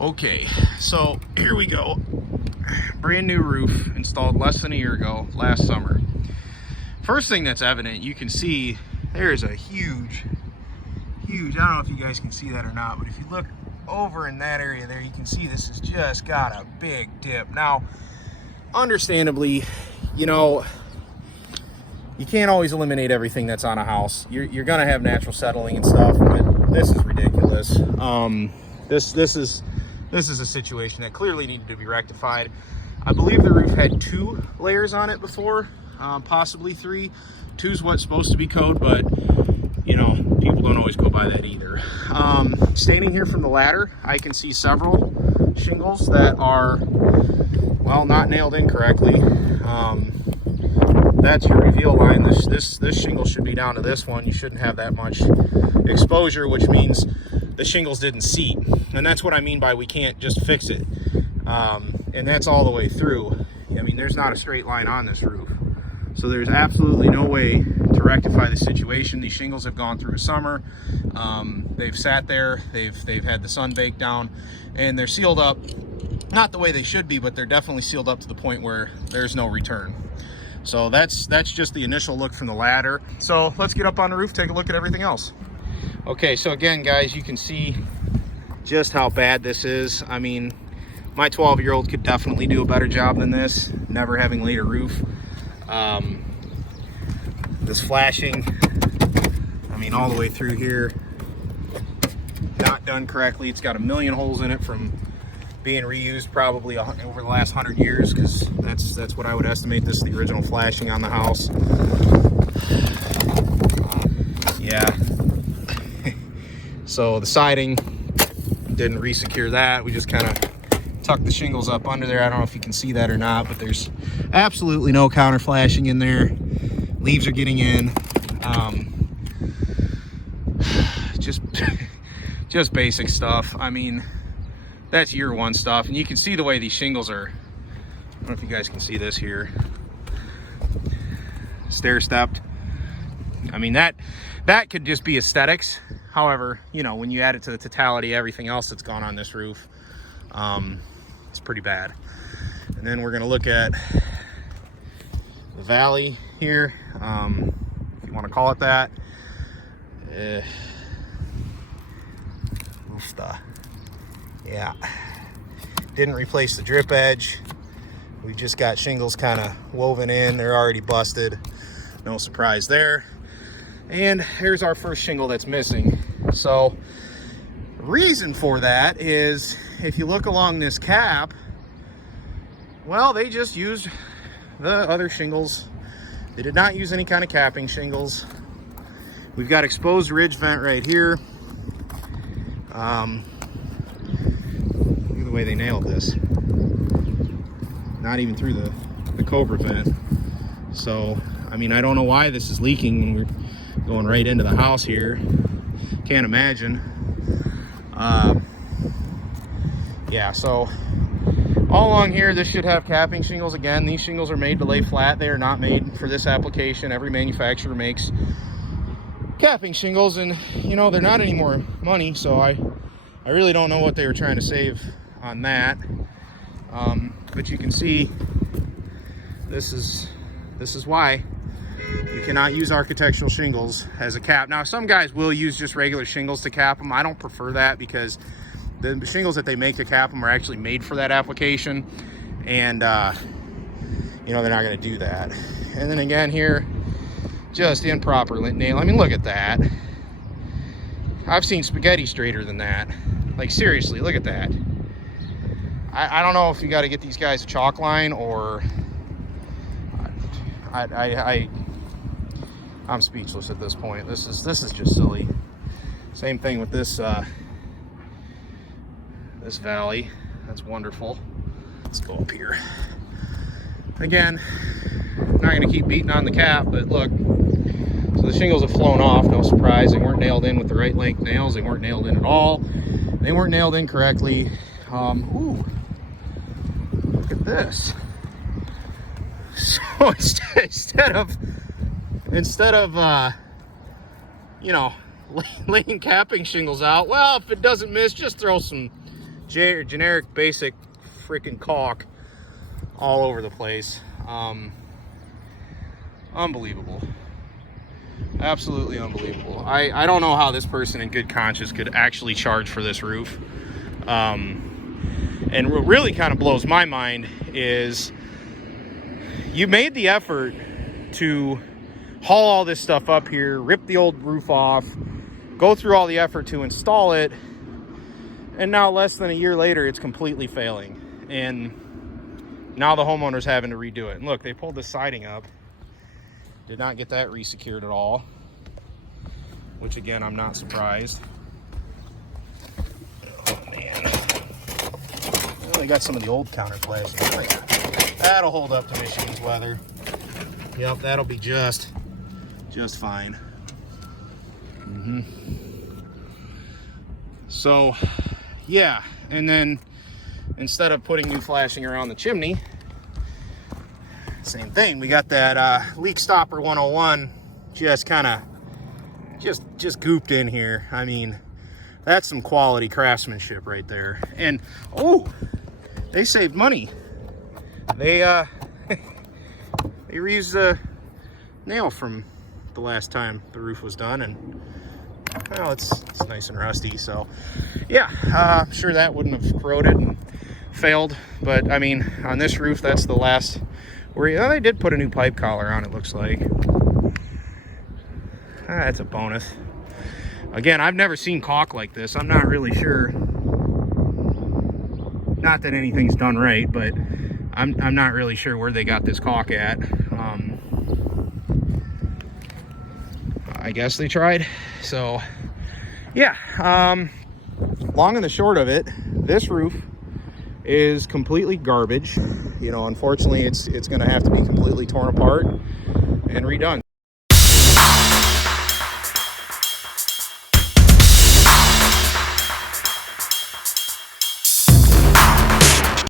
Okay, so here we go. Brand new roof installed less than a year ago, last summer. First thing that's evident, you can see there's a huge, I don't know if you guys can see that or not, but if you look over in that area there, you can see this has just got a big dip. Now, understandably, you know, you can't always eliminate everything that's on a house. You're gonna have natural settling and stuff, but this is ridiculous. This is a situation that clearly needed to be rectified. I believe the roof had 2 layers on it before, possibly 3. 2's what's supposed to be code, but you know, people don't always go by that either. Standing here from the ladder, I can see several shingles that are, well, not nailed in correctly. That's your reveal line. This shingle should be down to this one. You shouldn't have that much exposure, which means the shingles didn't seat. And that's what I mean by we can't just fix it. And that's all the way through. I mean, there's not a straight line on this roof. So there's absolutely no way to rectify the situation. These shingles have gone through a summer. They've sat there, they've had the sun baked down, and they're sealed up, not the way they should be, but they're definitely sealed up to the point where there's no return. So that's just the initial look from the ladder. So let's get up on the roof, take a look at everything else. Okay, so again, guys, you can see just how bad this is. I mean, my 12-year-old could definitely do a better job than this, never having laid a roof. This flashing, I mean, all the way through here, not done correctly. It's got a million holes in it from being reused probably over the last 100 years, because that's what I would estimate. This is the original flashing on the house. Yeah. So the siding didn't re-secure that. We just kind of tucked the shingles up under there. I don't know if you can see that or not, but there's absolutely no counter flashing in there. Leaves are getting in. Just basic stuff. I mean, that's year 1 stuff, and you can see the way these shingles are. I don't know if you guys can see this here. Stair stepped. I mean, that could just be aesthetics. However, you know, when you add it to the totality, everything else that's gone on this roof, it's pretty bad. And then we're gonna look at the valley here, if you want to call it that. Yeah, didn't replace the drip edge. We just got shingles kind of woven in. They're already busted. No surprise there. And here's our first shingle that's missing. So the reason for that is, if you look along this cap, well, they just used the other shingles. They did not use any kind of capping shingles. We've got exposed ridge vent right here. Look at the way they nailed this. Not even through the Cobra vent. So, I mean, I don't know why this is leaking when we're going right into the house here. Can't imagine. Yeah, so all along here, this should have capping shingles. Again, these shingles are made to lay flat. They are not made for this application. Every manufacturer makes capping shingles, and you know, they're not any more money, so I really don't know what they were trying to save on that. But you can see this is why you cannot use architectural shingles as a cap. Now, some guys will use just regular shingles to cap them. I don't prefer that, because the shingles that they make to cap them are actually made for that application, and you know, they're not going to do that. And then again here, just improper nail. I mean, look at that. I've seen spaghetti straighter than that. Like, seriously, look at that. I don't know if you got to get these guys a chalk line, or I'm speechless at this point. This is just silly. Same thing with this this valley. That's wonderful. Let's go up here. Again, I'm not going to keep beating on the cap, but look. So the shingles have flown off, no surprise. They weren't nailed in with the right length nails. They weren't nailed in at all. They weren't nailed in correctly. Ooh, look at this. So instead of you know, laying capping shingles out, well, if it doesn't miss, just throw some generic basic freaking caulk all over the place. Unbelievable. Absolutely unbelievable. I don't know how this person in good conscience could actually charge for this roof. And what really kind of blows my mind is you made the effort to haul all this stuff up here, rip the old roof off, go through all the effort to install it, and now less than a year later it's completely failing, and now the homeowner's having to redo it. And look, they pulled the siding up, did not get that resecured at all, which again, I'm not surprised. Oh man, well, they got some of the old counter flashing. That'll hold up to machine's weather. Yep, that'll be just fine. So yeah, and then instead of putting new flashing around the chimney, same thing, we got that leak stopper 101 just kind of just gooped in here. I mean, that's some quality craftsmanship right there. And oh, they saved money. They they reused the nail from the last time the roof was done, and well, it's nice and rusty. So yeah, I'm sure that wouldn't have corroded and failed, but I mean, on this roof, that's the last where they did put a new pipe collar on, it looks like. That's a bonus. Again, I've never seen caulk like this. I'm not really sure, not that anything's done right, but I'm not really sure where they got this caulk at. I guess they tried. So yeah, long and the short of it, this roof is completely garbage. You know, unfortunately, it's going to have to be completely torn apart and redone.